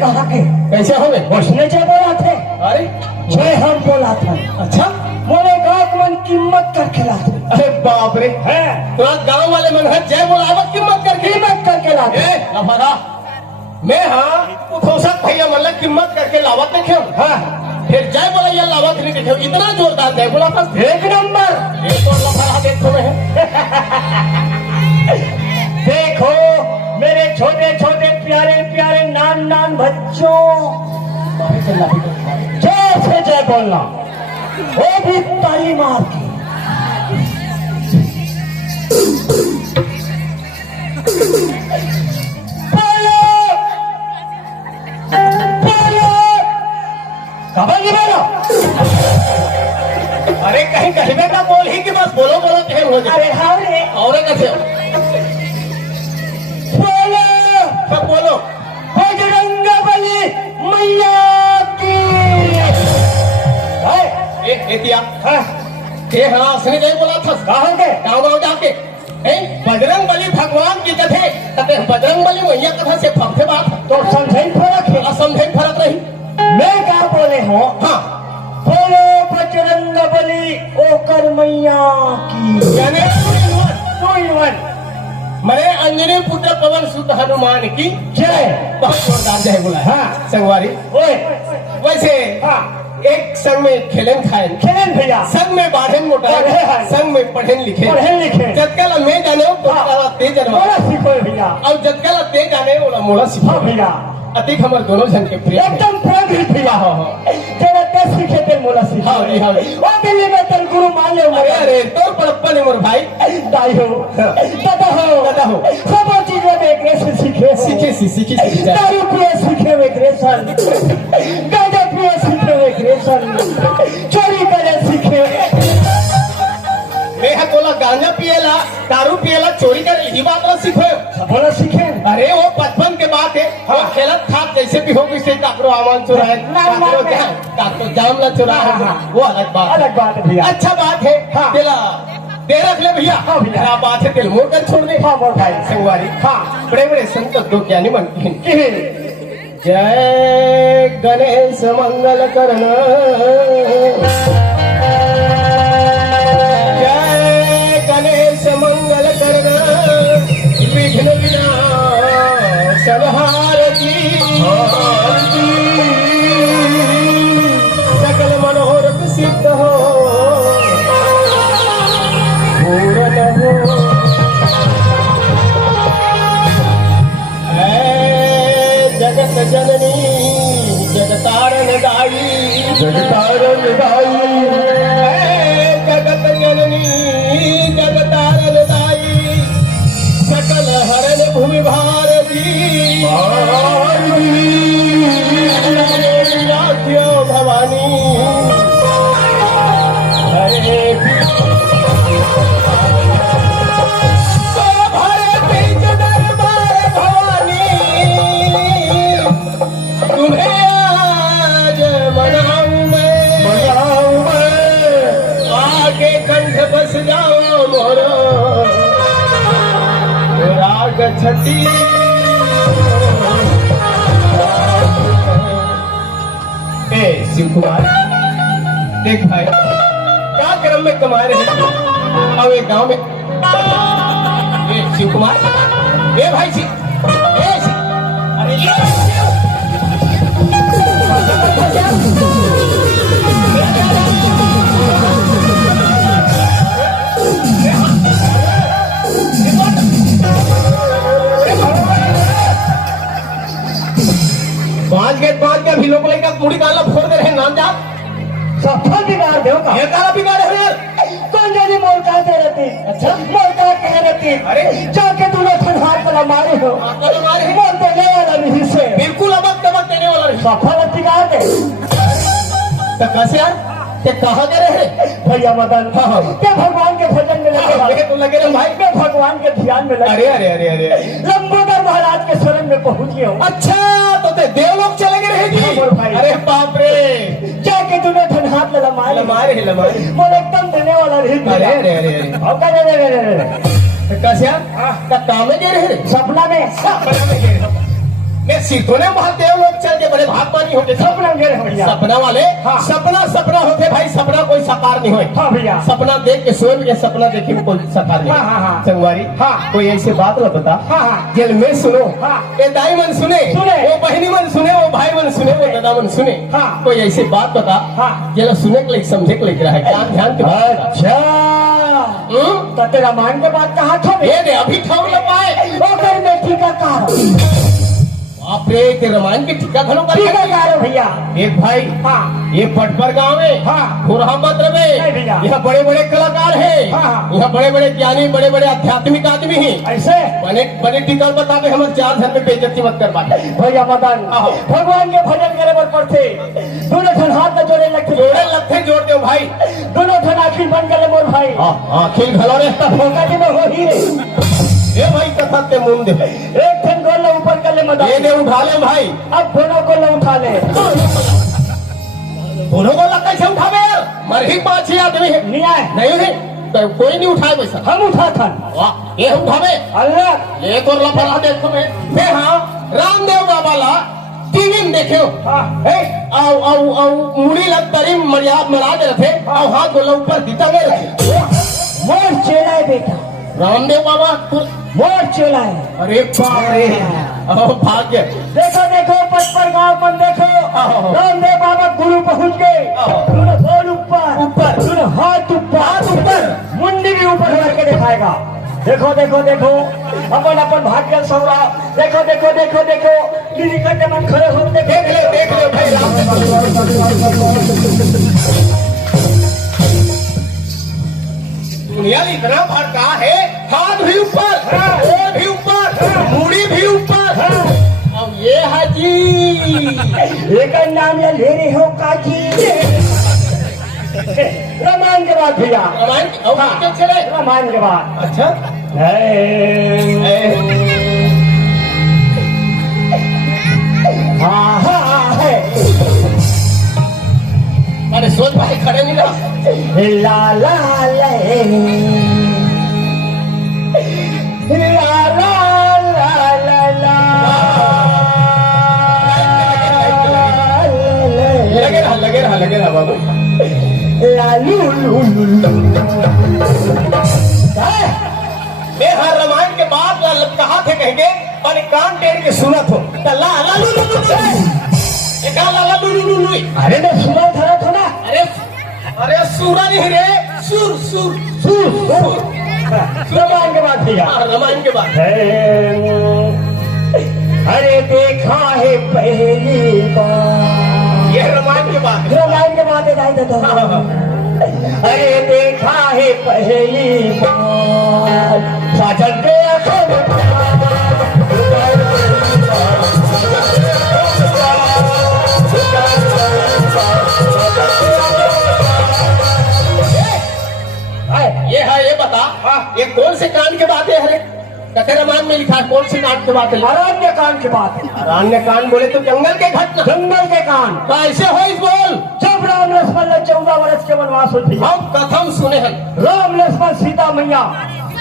कहा के कैसे हो गए? उसने जय बोला थे, अरे जय हम बोला था। अच्छा, बोले गाँव मन कीमत करके लाते अरे बाप रे, है, तो गांव वाले मन है जय बोलावत कीमत करके कीमत करके लाते। ए लफड़ा मैं हाँ उठोसक भैया मतलब कीमत करके लावत देखे हाँ, फिर जय बोला लावत नहीं देखे, इतना जोरदार जय बोला था। एक नंबर। ये तो लफड़ा देखो मैं देखो मेरे छोटे छोटे प्यारे प्यारे नान नान बच्चों, जय से जय बोलना, वो भी ताली मार के। बोलो बोलो, कबल नहीं बोलो। अरे कहीं कहने का बोल ही कि बस बोलो बोलो कहे हो जाए। अरे हाँ रे, और कैसे बोलो सब बोलो। बजरंग बली मैया की। ए दिया हाँ, के हाँ असली जय बोला था कहाँ के? गाँव गाँव जाके बजरंग बली भगवान की कथे कथे बजरंग बली मैया कथा से फर्क बात तो समझे फर्क है। असमझे फर्क रही। मैं क्या बोले हो? हाँ बोलो बजरंग बली ओकर मैया की। यानी टू इन वन। मरे अंजनी पुत्र पवन सुत हनुमान की जय। बहुत जोरदार जय बोला। हाँ। संगवारी ओए, वैसे हाँ, एक संग में खेलन खाएन, खेलन भैया, संग में बाढ़न मोटा, पढ़े हैं। संग में पढ़न लिखे, पढ़े लिखे। जतकाला मैं जाने ततकाला ते जनवा, बोला सीखो भैया। और जतकाला ते जाने ओला मोला हाँ सिखा। भैया, अतिक हमर दोनों जन के प्रिय है। एकदम प्रेम ही भैया। हाँ हाँ तेरा ते सीखे ते मोला सीखा। हाँ जी हाँ जी। वो दिल्ली में तेरे गुरु मान ले। अरे अरे तोर पड़प्पा ने मोर भाई दाई हो, दादा हो, सब चीजें में एक से सीखे। सीखे जाए। दारू पिए सीखे हुए ग्रेसन, गांजा पिए सीखे हुए ग्रेसन, चोरी करे सीखे। मैं बोला गांजा पिएला दारू पिएला चोरी करे यही बात ना सीखो। बोला सीखे। अरे वो बचपन के बात है। हाँ खेलत खात जैसे भी हो वैसे काकरो आवाज चुराए, काकरो जाम ला चुराए, वो अलग बात। अलग बात है भैया। अच्छा बात है। हाँ। तेला दे रख ले भैया। हाँ भैया। क्या बात है, तेल मोड़ कर छोड़ दे। हाँ मोर भाई। संगवारी हाँ, बड़े बड़े संत दो ज्ञानी बनते हैं। कि जय गणेश मंगल करण, जय गणेश मंगल करण, विघ्न विनाशन हारती, सकल मनोरथ सिद्ध हो पूर्ण हो। जगत जननी जगतारण दाई, जगतारण दाई, जगत जननी जगतारण दाई, सकल हरण भूमि भारती, राज्य भवानी, हरे तुम्हें आज मनाऊं मैं, आगे कंठ बस जाओ मोरो राग छठी। ए शिव कुमार देख भाई क्या क्रम में कमा रहे हैं। अब एक गांव में ए शिव कुमार, ए भाई शिव, ए शिव, अरे पाँच के भी लोग का पूरी काला फोड़ दे रहे नाम जाप सफल बिगाड़ दो का। ये काला बिगाड़ है यार। कौन जाने मोल कहते रहती। अच्छा। मोल कह रहती। अरे। जाके तूने हाथ पर मारे हो। आकर मारे हैं। मोल देने वाला नहीं से। बिल्कुल अबक तबक देने वाला नहीं। सफल बिगाड़ दे। तो कैसे यार ते कहाँ गए रहे भैया मदन। हाँ हाँ। क्या भगवान के भजन में लगे लगे तो लगे रहे भाई। मैं भगवान के ध्यान में लगे। अरे अरे अरे अरे लंबोदर महाराज के शरण में पहुंच गया हूँ। अच्छा तो ते देवलोक चले गए हाँ, रहेगी। बोल भाई। अरे बाप रे जाके तूने हाथ में लमारे लमारे मोल एकदम देने वाला नहीं। अरे अरे अरे अरे और क्या दे तो कैसे यार का काम में गए रहे सपना में। सपना में गए ये सीधोने महादेव लोग चल के बड़े भागवानी होते सपना घेरे हो भैया। सपना वाले हाँ। सपना सपना होते भाई, सपना कोई साकार नहीं होए। हाँ भैया। सपना देख के सोच के सपना देखे में कोई साकार नहीं। हाँ, हाँ, हाँ। संगवारी हाँ। कोई ऐसे बात न बता। हाँ, हाँ। जेल में सुनो। हाँ। ये दाई मन सुने, वो बहनी मन सुने, वो भाई मन सुने, वो दादा मन सुने। हाँ। कोई ऐसी बात बता। हाँ। जेल सुने के लिए समझे के लिए रहा है, ध्यान ध्यान के बात बता। अच्छा तो तेरा मान के बात कहाँ था ये दे अभी ठाव न पाए। ओकर बेटी का कारण बाप रे, ते रामायण के टीका घनों कर ठीक है कारण भैया। एक भाई हाँ। ये पटपर गांव में हाँ। खुरहामद्र नहीं में भैया। यहाँ बड़े बड़े कलाकार हैं। हाँ। यहाँ बड़े बड़े ज्ञानी, बड़े बड़े आध्यात्मिक आदमी हैं। ऐसे बने बने टीका बतावे हमारे चार धन में बेइज्जती मत कर पाते। भैया मदन आहो। भगवान के भजन करे बर पड़ते, दोनों धन हाथ में जोड़े लगते, जोड़े लगते जोड़ दो भाई। दोनों धन आखिर बन गए मोर भाई। आखिर घलो रे धोखा में हो ही रे। ये भाई कथा ते मुंह दे। एक धन गोल ऊपर कर ले ये मदन, दे उठा ले भाई। अब दोनों को न उठा ले। दोनों को लग कैसे उठावे यार? मर ही पांच ही आदमी है। नहीं आए नहीं है तो कोई नहीं उठाए वैसा। हम उठा थन वाह, ये उठावे अल्लाह। ये तो लफड़ा देखो मैं हाँ रामदेव बाबा ला टीवी में देखो। हाँ। औ मुड़ी लग तरी मर्याद मरा दे रहे और हाथ गोला ऊपर दीता गए रखे। मोर चेला है बेटा, रामदेव बाबा मोर चेला है। अरे बाप रे, भाग्य। देखो देखो पचपर गांव में देखो आहो। रामदेव बाबा गुरु पहुंच गए। आहो। दोनों गोल ऊपर ऊपर। दोनों हाथ ऊपर मुंडी भी ऊपर करके दिखाएगा। देखो देखो देखो अपन अपन भाग्य सौरा। देखो देखो देखो देखो गिरी करके मन खड़े हो। देख ले भाई दुनिया में इतना भड़का है, हाथ भी ऊपर, पैर भी ऊपर, मुड़ी भी ऊपर। अब ये हाजी एक नाम या ले रहे हो काजी। रामायण के बाद भैया, रामायण की और क्या चले? रामायण के बाद अच्छा हाँ हाँ है अरे सोच भाई खड़े नहीं रहा। ला ला ले ला ला ला ला ला लगे रहा बाबू। लालू लू लू लू। मैं हर रामायण के बाद कहा थे कहेंगे और कान टेढ़ के सुनत हो अरे मैं सुना था ना। अरे अरे सूरा नहीं रे, सुर सुर सुर रामायण के बाद भैया। रामायण के बाद अरे देखा है पहली बार। ये रामायण के बाद। रामायण के बाद नहीं देता। अरे देखा है पहली बार साजन के आंखों में ये है, ये बता ये कौन से कांड के बात है? हरे कथे रामायण में लिखा है कौन से कांड के बात है? अरण्य कांड की बात है। अरण्य कांड बोले तो जंगल के घटना। जंगल के कांड कैसे हो इस बोल? जब राम लक्ष्मण 14 वर्ष के वनवास हुई। हम कथम सुने हैं। राम लक्ष्मण सीता मैया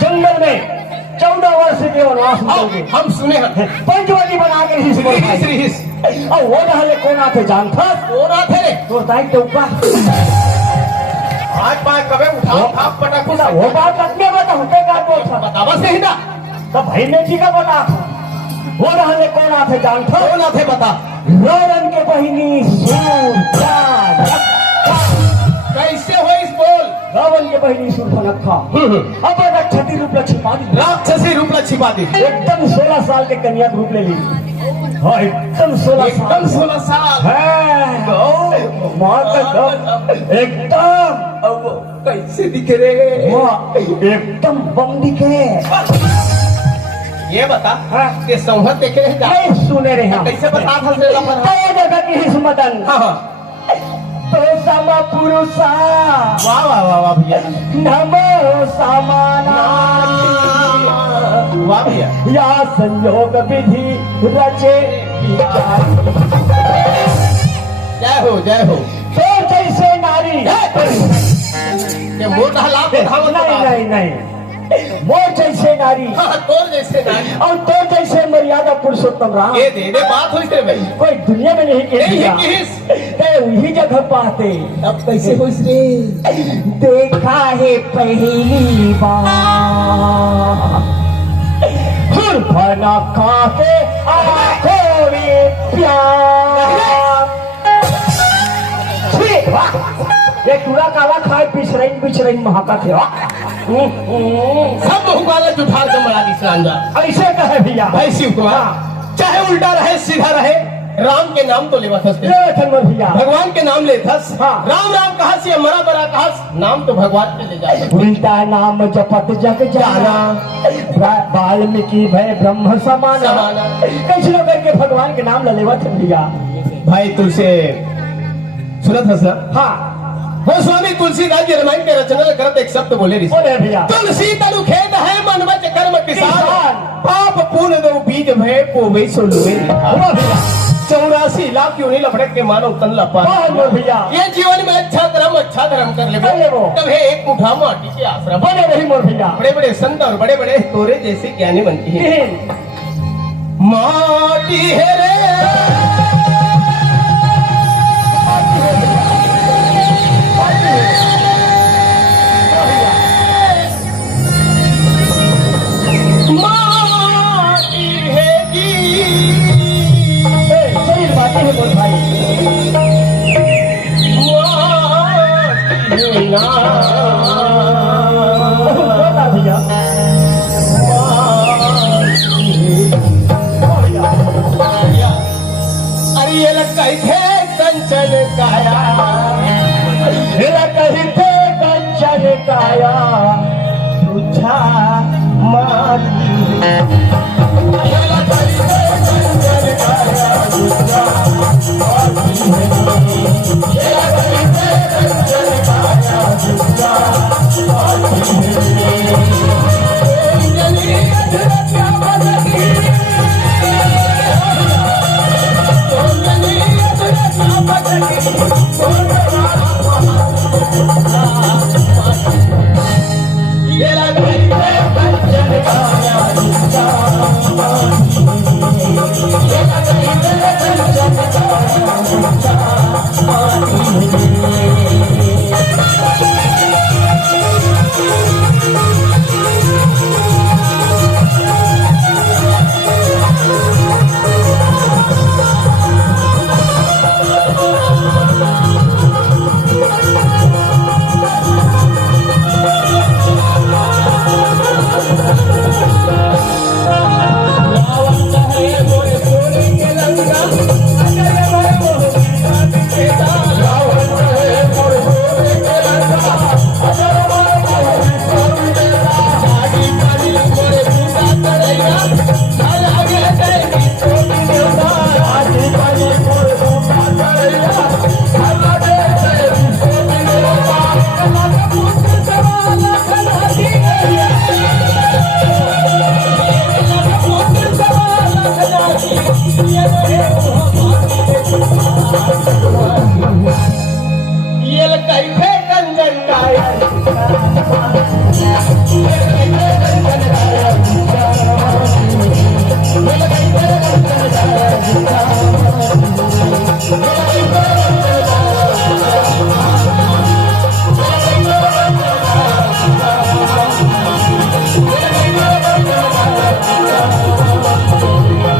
जंगल में 14 वर्ष के वनवास में हम सुने हैं। पंचवटी बना के हिस और वो रहले कोना थे जानता कोना थे तो दाई के ऊपर हाथ पाए कबे उठाओ भाग पटक वो बात अपने बता होते का था बतावा सही ना। तो भाई ने जी का बता वो रहले कोना थे जानता कोना थे बता। रावण के बहिनी सूरपनखा। कैसे हो इस बोल? रावण के बहिनी सूरपनखा अब राक्षसी रूप में छिपा दी। राक्षसी रूप में छिपा दी। एकदम 16 साल के कन्या रूप ले ली। हाँ एकदम 16 साल है माँ का एकदम कैसे दिखे रे? एकदम बम दिखे। ये बता हाँ। ये संहत देखे हैं क्या? नहीं सुने रहे हैं। कैसे बता था से जगह की हिस्मतन तो सम पुरुषा वाह वाह वाह वाह भैया नमो समाना वाह भैया या संयोग विधि रचे जय हो तो जैसे नारी ये मोटा लाभ नहीं नहीं नहीं मोर जैसे नारी हाँ, तोर जैसे नारी और तो जैसे मर्यादा पुरुषोत्तम राम ये दे बात हुई तेरे भाई कोई दुनिया में नहीं कह नहीं दिया किस ते वही जगह पाते अब कैसे हुई रे देखा है पहली बार बना खाके आंखों में प्यार छी, वाह! ये टूरा काला खाए पिछरइन महाका थे सब हुकाला जुठार के मरा दी सांजा ऐसे कहे भैया भाई शिव कुमार चाहे उल्टा रहे सीधा रहे राम के नाम तो लेवा थस ले थन भैया भगवान के नाम ले थस हाँ। राम राम कहा से मरा बरा कहा नाम तो भगवान पे ले जाए उल्टा नाम जपत जग जाना वाल्मीकि भय ब्रह्म समाना समाना। कैसे लोग करके भगवान के नाम ललेवा थन भैया भाई तुलसे सुनत हस ना हाँ वो स्वामी तुलसीदास जी रामायण के रचना करत एक शब्द बोले ऋषि बोले भैया तुलसी तनु खेत है मन मच कर्म किसान किसान। पाप पुण्य दो बीज भय पोवे सो लुए हुआ भैया 84 लाख क्यों नहीं लपड़क के मानो तन लपा बहुत बहुत भैया ये जीवन में अच्छा धर्म कर कर ले लेबो। तब है एक मुठा माटी के आश्रम बोले नहीं मोर भैया बड़े बड़े संत और बड़े बड़े तोरे जैसे ज्ञानी बनती है माटी है रे माटी है जी सही बात है मोर भाई माटी है ना बोला भैया अरे ये लगता है कंचन काया मेरा कहीं थे कंचन काया तुझा माटी ये लगता है कंजन काया